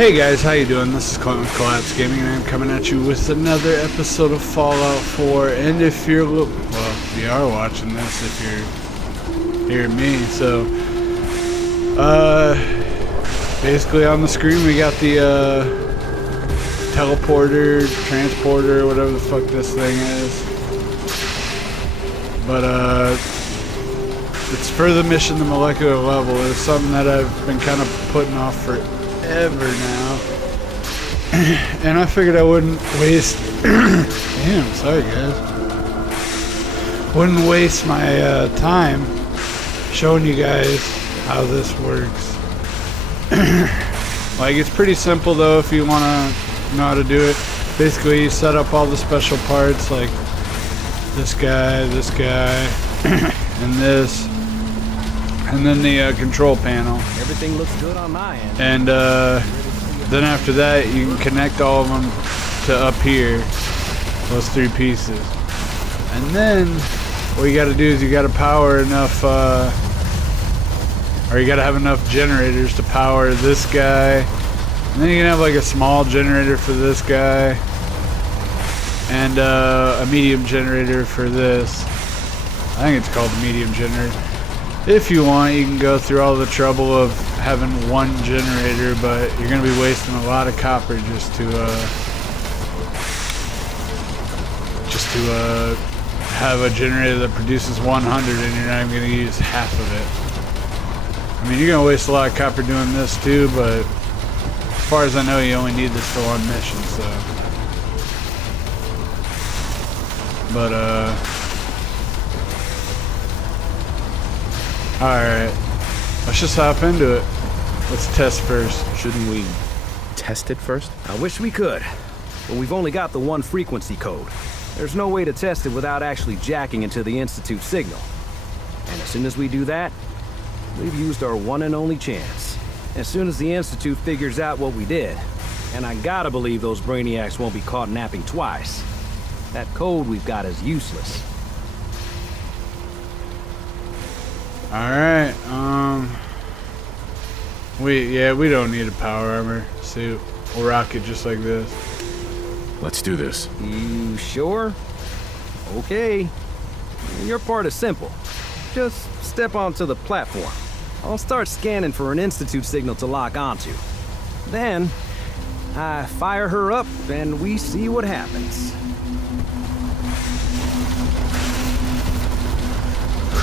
Hey guys, how you doing? This is Clint with Collapse Gaming, and I'm coming at you with another episode of Fallout 4. And if you're, well, you are watching this, if you're hearing me, so, basically on the screen we got the, teleporter, transporter, whatever the fuck this thing is. But, it's for the mission, the molecular level. It's something that I've been kind of putting off forever now. And I figured I wouldn't waste damn, sorry guys. Wouldn't waste my time showing you guys how this works. Like, it's pretty simple though if you wanna know how to do it. Basically you set up all the special parts like this guy, and this. And then the control panel. Everything looks good on my end. And then after that, you can connect all of them to up here, those three pieces. And then what you got to do is you got to power enough, or you got to have enough generators to power this guy. And then you can have like a small generator for this guy, and a medium generator for this. I think it's called the medium generator. If you want, you can go through all the trouble of having one generator, but you're going to be wasting a lot of copper just to have a generator that produces 100 and you're not even going to use half of it. I mean, you're going to waste a lot of copper doing this too, but as far as I know, you only need this for one mission, so. But, alright, let's just hop into it. Let's test first. Shouldn't we test it first? I wish we could, but we've only got the one frequency code. There's no way to test it without actually jacking into the Institute signal. And as soon as we do that, we've used our one and only chance. As soon as the Institute figures out what we did, and I gotta believe those brainiacs won't be caught napping twice, that code we've got is useless. Alright, we don't need a power armor suit. We'll rock it just like this. Let's do this. You sure? Okay. Your part is simple. Just step onto the platform. I'll start scanning for an Institute signal to lock onto. Then, I fire her up and we see what happens.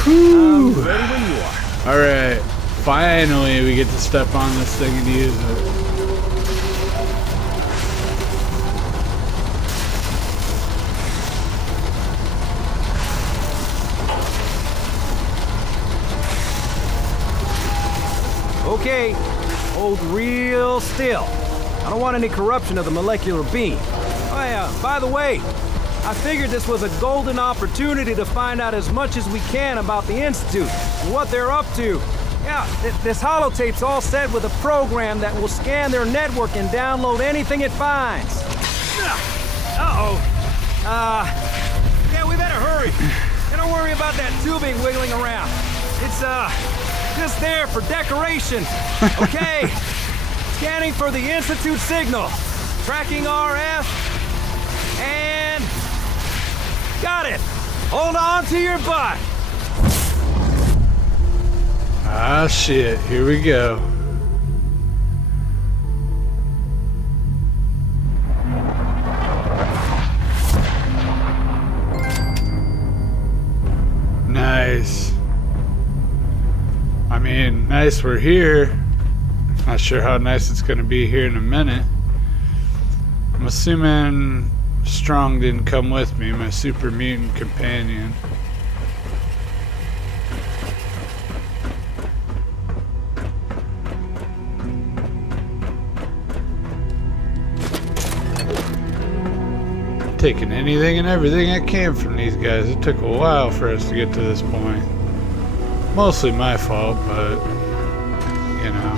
Whew. I'm ready when you are. Alright, finally we get to step on this thing and use it. Okay, hold real still. I don't want any corruption of the molecular beam. Oh yeah, by the way, I figured this was a golden opportunity to find out as much as we can about the Institute and what they're up to. Yeah, this holotape's all set with a program that will scan their network and download anything it finds. Yeah, we better hurry. Don't worry about that tubing wiggling around. It's, just there for decoration. Okay, scanning for the Institute signal. Tracking RF, and got it! Hold on to your butt! Ah shit, here we go. Nice. I mean, nice we're here. Not sure how nice it's gonna be here in a minute. I'm assuming Strong didn't come with me, my super mutant companion. Taking anything and everything I can from these guys. It took a while for us to get to this point. Mostly my fault, but you know.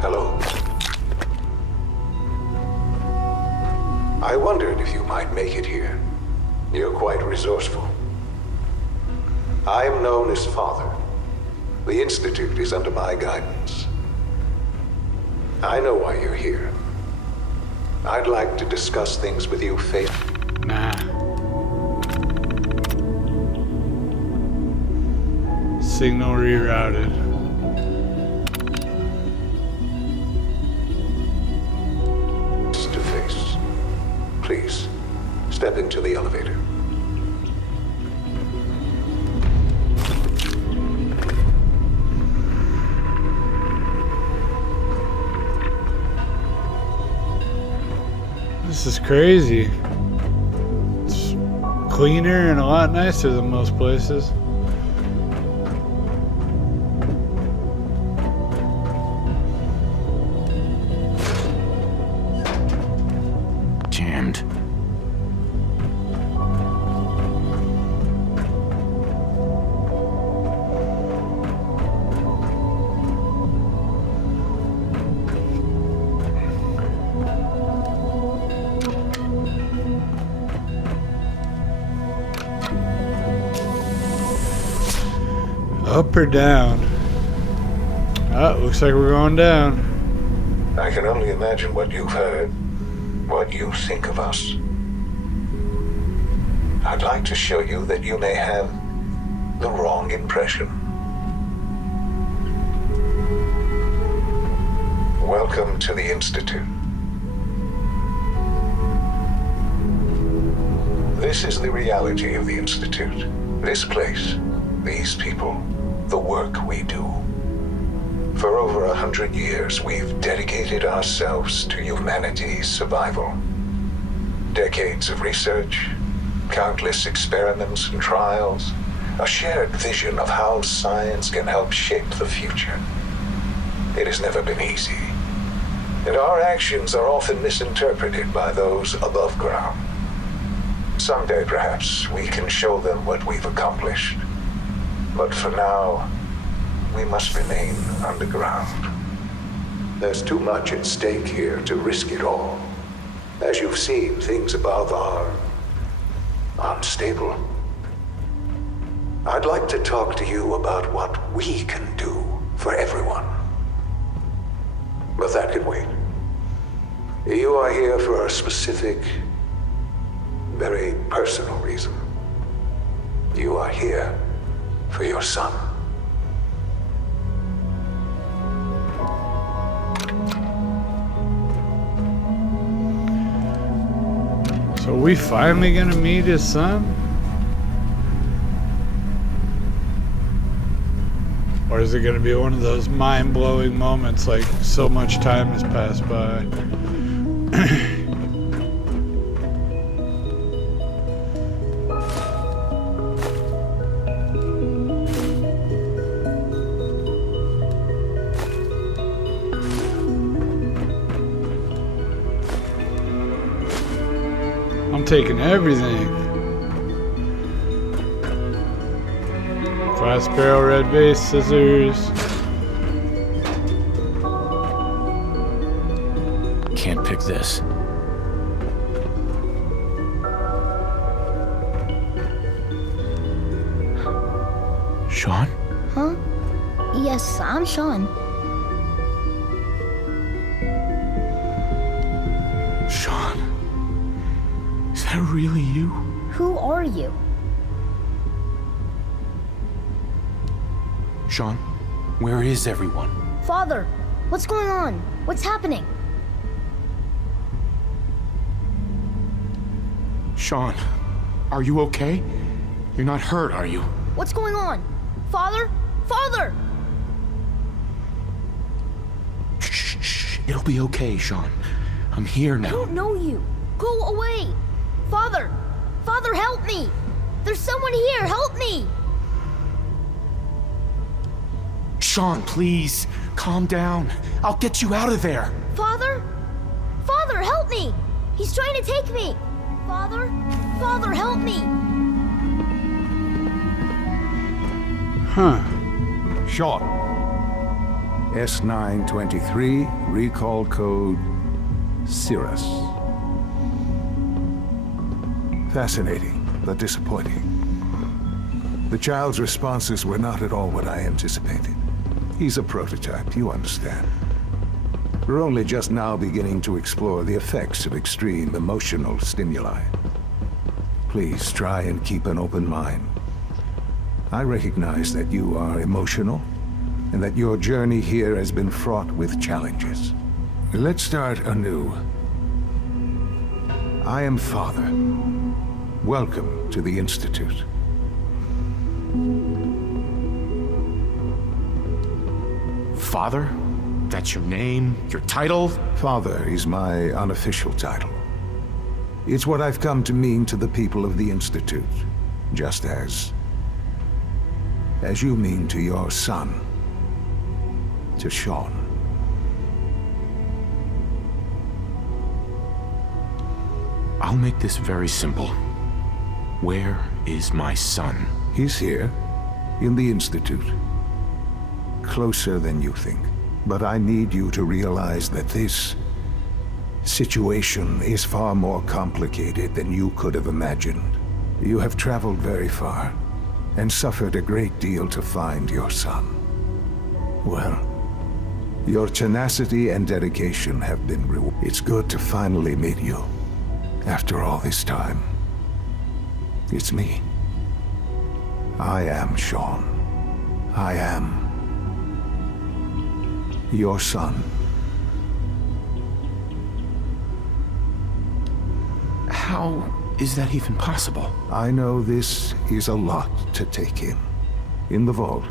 Hello. I wondered if you might make it here. You're quite resourceful. I am known as Father. The Institute is under my guidance. I know why you're here. I'd like to discuss things with you face. Nah. Signal rerouted. To face. Please, step into the elevator. This is crazy. It's cleaner and a lot nicer than most places. Jammed. Up or down? Oh, looks like we're going down. I can only imagine what you've heard, what you think of us. I'd like to show you that you may have the wrong impression. Welcome to the Institute. This is the reality of the Institute. This place, these people, the work we do. For over 100 years, we've dedicated ourselves to humanity's survival. Decades of research, countless experiments and trials, a shared vision of how science can help shape the future. It has never been easy, and our actions are often misinterpreted by those above ground. Someday, perhaps, we can show them what we've accomplished. But for now, we must remain underground. There's too much at stake here to risk it all. As you've seen, things above are unstable. I'd like to talk to you about what we can do for everyone. But that can wait. You are here for a specific, very personal reason. You are here for your son. So are we finally gonna meet his son? Or is it gonna be one of those mind-blowing moments like so much time has passed by? I'm taking everything. Glass barrel, red vase, scissors. Can't pick this. Sean? Huh? Yes, I'm Sean. Sean? Is that really you? Who are you? Sean, where is everyone? Father, what's going on? What's happening? Sean, are you okay? You're not hurt, are you? What's going on? Father? Father! Shh, shh. It'll be okay, Sean. I'm here I now. don't know you. Go away. Father! Father, help me! There's someone here. Help me! Sean, please, calm down. I'll get you out of there. Father? Father, help me! He's trying to take me! Father? Father, help me! Huh. Sean. S923, recall code Cirrus. Fascinating, but disappointing. The child's responses were not at all what I anticipated. He's a prototype, you understand. We're only just now beginning to explore the effects of extreme emotional stimuli. Please try and keep an open mind. I recognize that you are emotional, and that your journey here has been fraught with challenges. Let's start anew. I am Father. Welcome to the Institute. Father? That's your name? Your title? Father is my unofficial title. It's what I've come to mean to the people of the Institute, just as you mean to your son, to Sean. I'll make this very simple. Where is my son? He's here, in the Institute. Closer than you think. But I need you to realize that this situation is far more complicated than you could have imagined. You have traveled very far, and suffered a great deal to find your son. Well, your tenacity and dedication have been rewarded. It's good to finally meet you. After all this time, it's me. I am Sean. I am your son. How is that even possible? I know this is a lot to take in. In the vault,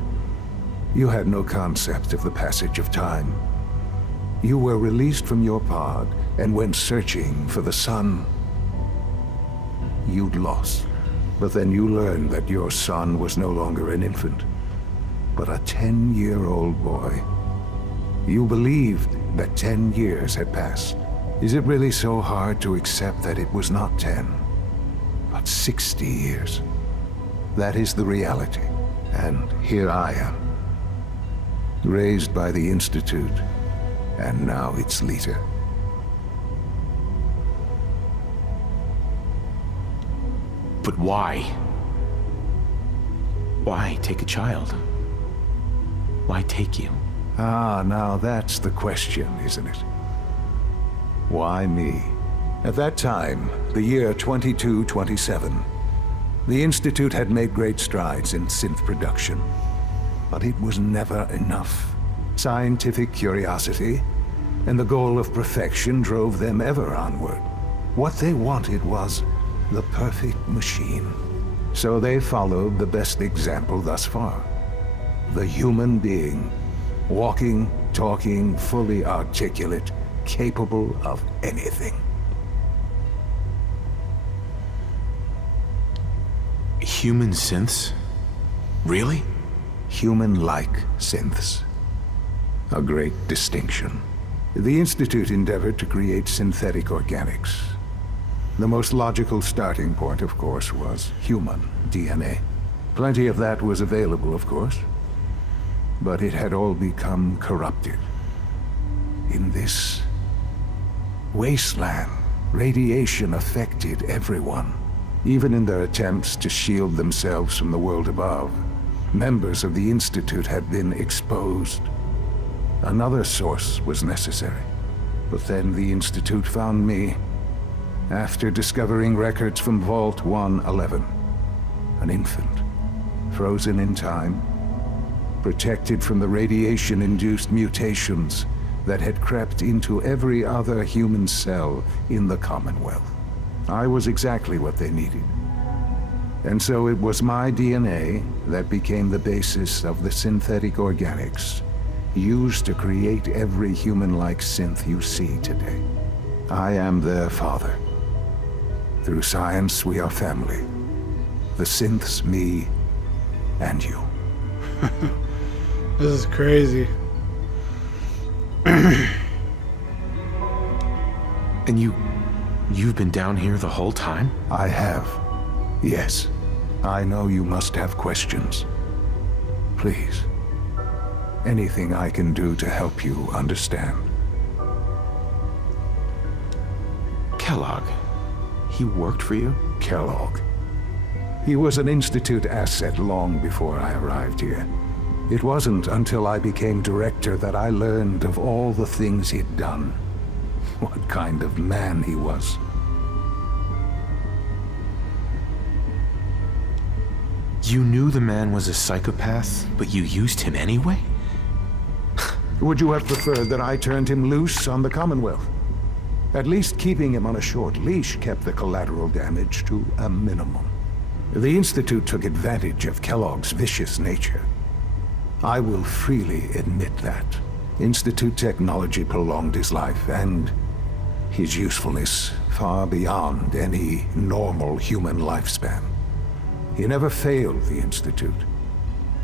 you had no concept of the passage of time. You were released from your pod and went searching for the son you'd lost. But then you learned that your son was no longer an infant, but a 10-year-old boy. You believed that 10 years had passed. Is it really so hard to accept that it was not 10, but 60 years? That is the reality. And here I am, raised by the Institute, and now its leader. But why? Why take a child? Why take you? Ah, now that's the question, isn't it? Why me? At that time, the year 2227, the Institute had made great strides in synth production. But it was never enough. Scientific curiosity and the goal of perfection drove them ever onward. What they wanted was the perfect machine. So they followed the best example thus far. The human being. Walking, talking, fully articulate, capable of anything. Human synths? Really? Human-like synths. A great distinction. The Institute endeavored to create synthetic organics. The most logical starting point, of course, was human DNA. Plenty of that was available, of course. But it had all become corrupted. In this wasteland, radiation affected everyone. Even in their attempts to shield themselves from the world above, members of the Institute had been exposed. Another source was necessary. But then the Institute found me, after discovering records from Vault 111. An infant, frozen in time, protected from the radiation-induced mutations that had crept into every other human cell in the Commonwealth. I was exactly what they needed. And so it was my DNA that became the basis of the synthetic organics used to create every human-like synth you see today. I am their father. Through science, we are family. The synths, me, and you. This is crazy. And you've been down here the whole time? I have. Yes. I know you must have questions. Please. Anything I can do to help you understand. Kellogg, he worked for you? Kellogg. He was an Institute asset long before I arrived here. It wasn't until I became director that I learned of all the things he'd done. What kind of man he was. You knew the man was a psychopath, but you used him anyway? Would you have preferred that I turned him loose on the Commonwealth? At least keeping him on a short leash kept the collateral damage to a minimum. The Institute took advantage of Kellogg's vicious nature. I will freely admit that. Institute technology prolonged his life, and his usefulness far beyond any normal human lifespan. He never failed the Institute,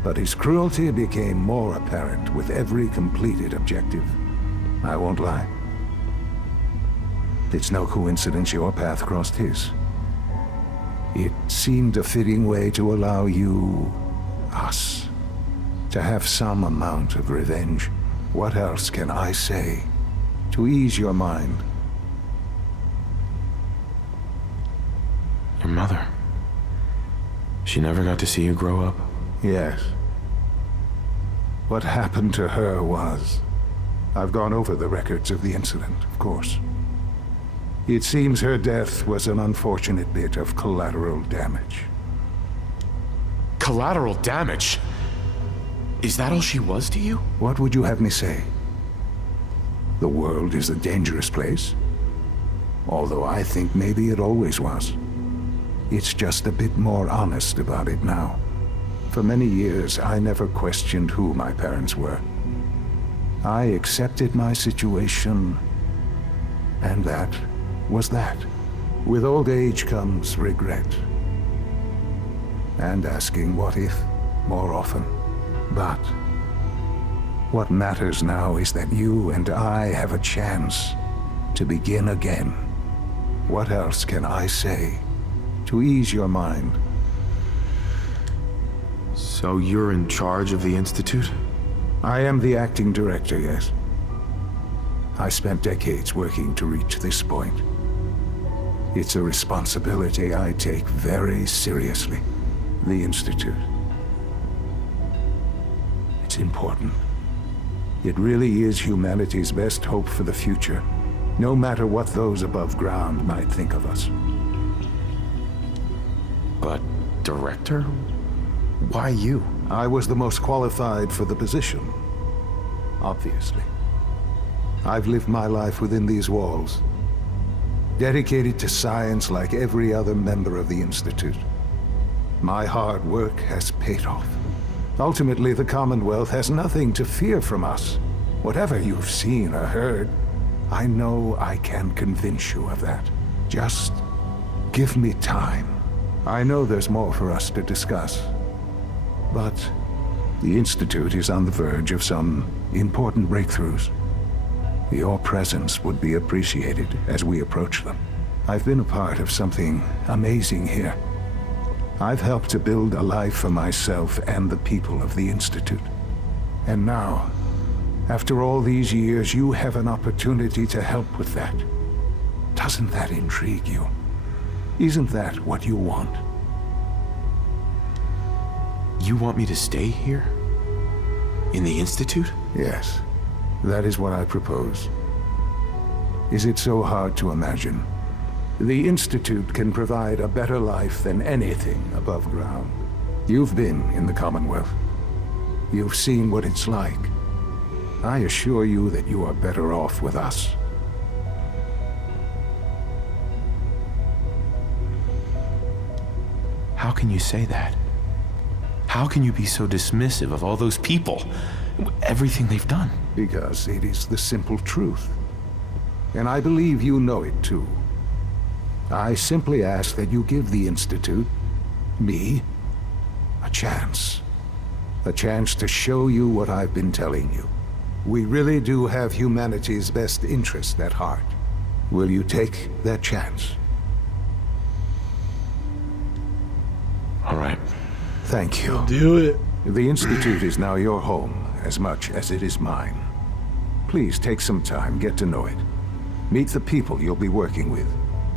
but his cruelty became more apparent with every completed objective. I won't lie. It's no coincidence your path crossed his. It seemed a fitting way to allow you, us, to have some amount of revenge. What else can I say to ease your mind? Your mother. She never got to see you grow up? Yes. What happened to her was... I've gone over the records of the incident, of course. It seems her death was an unfortunate bit of collateral damage. Collateral damage? Is that all she was to you? What would you have me say? The world is a dangerous place? Although I think maybe it always was. It's just a bit more honest about it now. For many years, I never questioned who my parents were. I accepted my situation, and that was that. With old age comes regret. And asking what if more often. But what matters now is that you and I have a chance to begin again. What else can I say to ease your mind? So you're in charge of the Institute? I am the acting director, yes. I spent decades working to reach this point. It's a responsibility I take very seriously. The Institute. It's important. It really is humanity's best hope for the future, no matter what those above ground might think of us. But director? Why you? I was the most qualified for the position, obviously. I've lived my life within these walls, dedicated to science like every other member of the Institute. My hard work has paid off. Ultimately, the Commonwealth has nothing to fear from us. Whatever you've seen or heard, I know I can convince you of that. Just give me time. I know there's more for us to discuss. But the Institute is on the verge of some important breakthroughs. Your presence would be appreciated as we approach them. I've been a part of something amazing here. I've helped to build a life for myself and the people of the Institute. And now, after all these years, you have an opportunity to help with that. Doesn't that intrigue you? Isn't that what you want? You want me to stay here? In the Institute? Yes, that is what I propose. Is it so hard to imagine? The Institute can provide a better life than anything above ground. You've been in the Commonwealth. You've seen what it's like. I assure you that you are better off with us. How can you say that? How can you be so dismissive of all those people? Everything they've done? Because it is the simple truth. And I believe you know it too. I simply ask that you give the Institute, me, a chance. A chance to show you what I've been telling you. We really do have humanity's best interest at heart. Will you take that chance? All right. Thank you. Do it. The Institute is now your home, as much as it is mine. Please take some time, get to know it. Meet the people you'll be working with.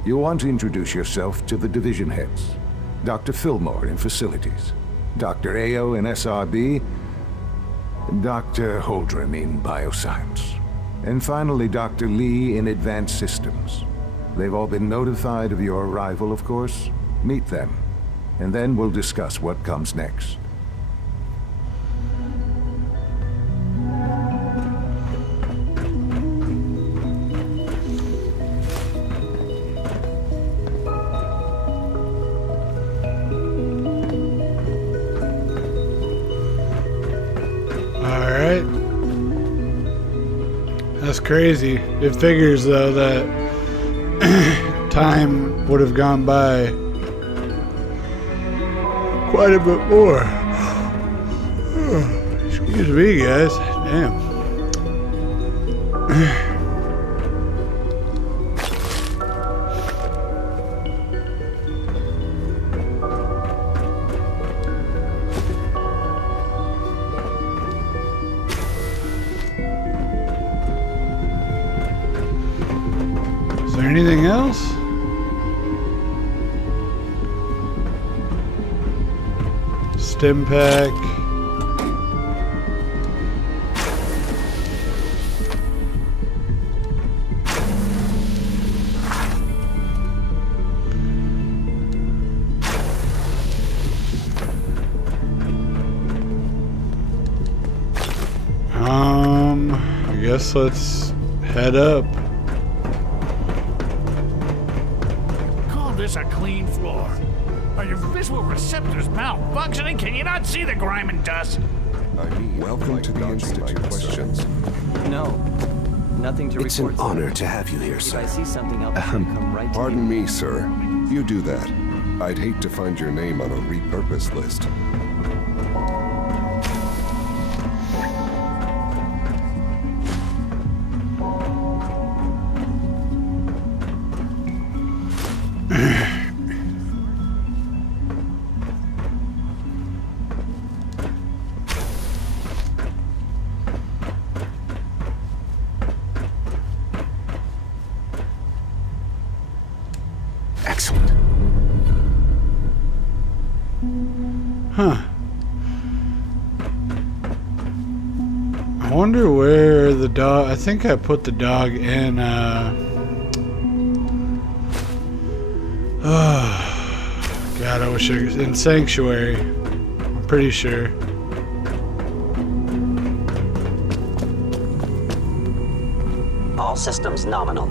You'll want to introduce yourself to the division heads. Dr. Fillmore in Facilities, Dr. Ayo in SRB, Dr. Holdren in bioscience. And finally, Dr. Lee in advanced systems. They've all been notified of your arrival, of course. Meet them, and then we'll discuss what comes next. Alright. That's crazy. It figures, though, that time would have gone by quite a bit more. Excuse me, guys. Damn. Is there anything else? Stim pack. I guess let's head up. Call this a clean floor? Are your visual receptors malfunctioning? Can you not see the grime and dust? Welcome to the Institute. Questions? No. Nothing to It's an report, sir. honor to have you here, If sir. I see something, I'll come right to Pardon you. me, sir. You do that. I'd hate to find your name on a repurposed list. Excellent. Huh. I wonder where the dog... I think I put the dog in, God, I wish I was in Sanctuary. I'm pretty sure. All systems nominal.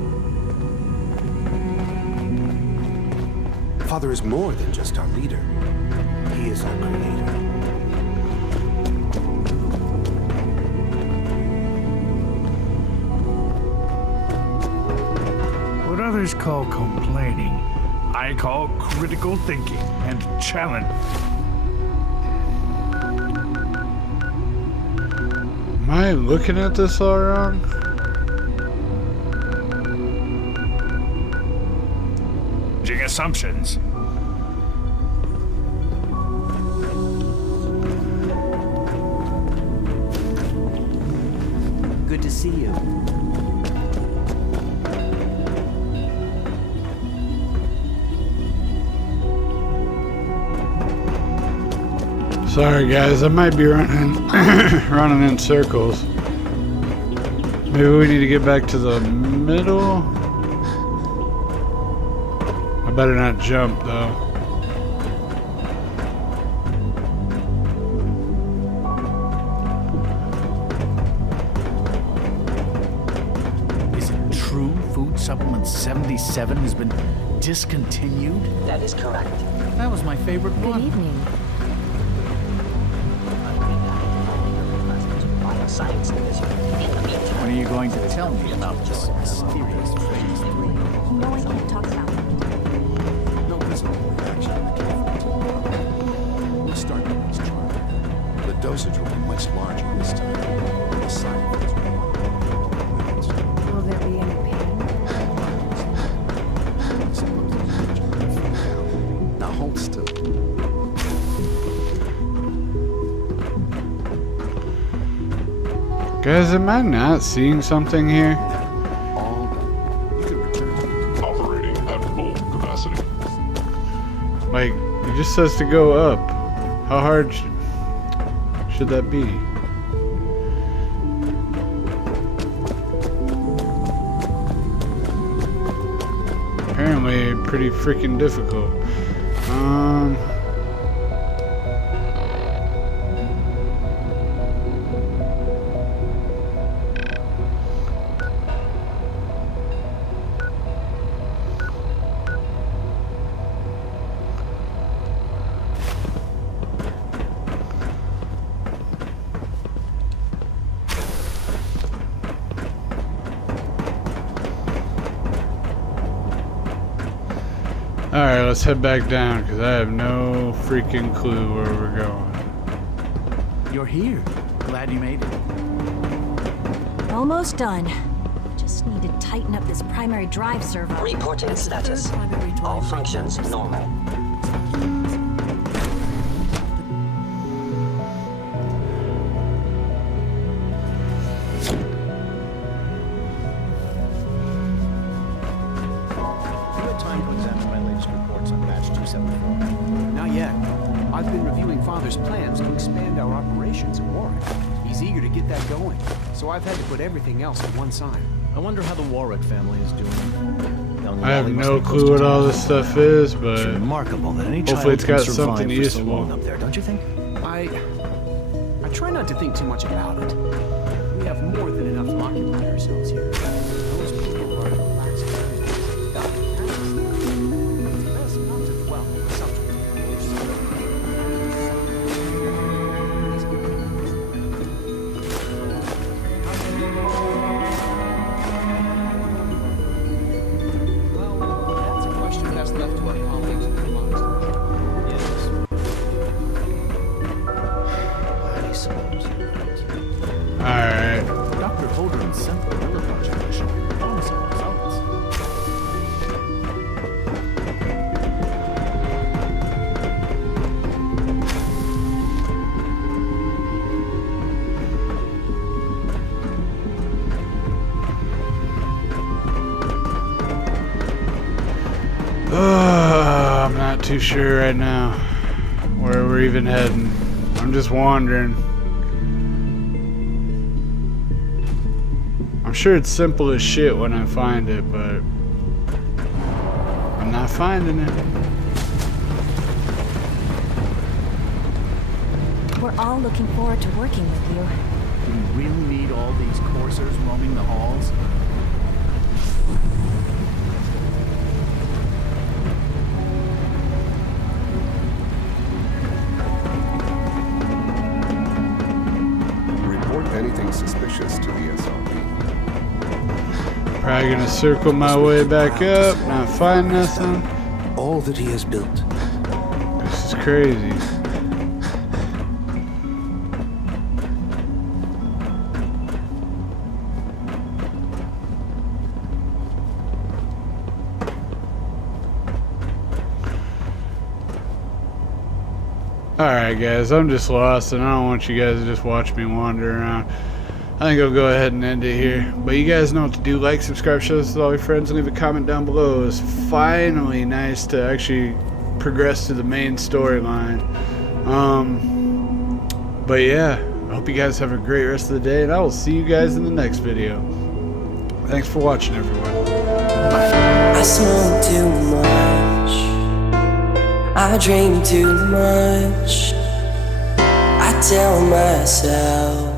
Father is more than just our leader. He is our creator. What others call complaining, I call critical thinking and challenge. Am I looking at this all wrong? Assumptions. Good to see you. Sorry guys, I might be running running in circles. Maybe we need to get back to the middle. I better not jump though. Is it true Food Supplement 77 has been discontinued? That is correct. That was my favorite one. Good evening. Bioscience division. In the meantime, When are you going to tell me about this mysterious phase 3? No, I can't talk about it. No visible reaction in the cave. We'll start with this trial. The dosage will be much larger this time. The side effects will be more. Will there be any pain? Now hold still. Guys, am I not seeing something here? All done. You can return. Operating at full capacity. Like, it just says to go up. How hard should that be? apparently pretty freaking difficult. Alright, let's head back down, because I have no freaking clue where we're going. You're here. Glad you made it. Almost done. Just need to tighten up this primary drive servo. Reporting status. All functions normal. Not yet. I've been reviewing Father's plans to expand our operations at Warwick. He's eager to get that going, so I've had to put everything else to one side. I wonder how the Warwick family is doing. Young I have Wally must no be clue close what to all town. this stuff is, but It's remarkable that any hopefully it's child got can survive something for so useful. long up there, don't you think? I try not to think too much about it. We have more than enough to occupy ourselves here. Those people are relaxed. It's best not to dwell on the subject. Well, that's a question best left to our colleagues in the monastery. Yes. alright. Dr. Holdren's simple village mission promising results. I'm not too sure right now where we're even heading. I'm just wandering. I'm sure it's simple as shit when I find it, but I'm not finding it. We're all looking forward to working with you. Do we really need all these coursers roaming the halls? Report anything suspicious to the SRB. Probably gonna circle my way back up, not find nothing. All that he has built. This is crazy. Alright guys, I'm just lost and I don't want you guys to just watch me wander around. I think I'll go ahead and end it here. But you guys know what to do. Like, subscribe, share this with all your friends, and leave a comment down below. It's finally nice to actually progress to the main storyline. But yeah, I hope you guys have a great rest of the day, and I will see you guys in the next video. Thanks for watching, everyone. I smoke too much, I drink too much, I tell myself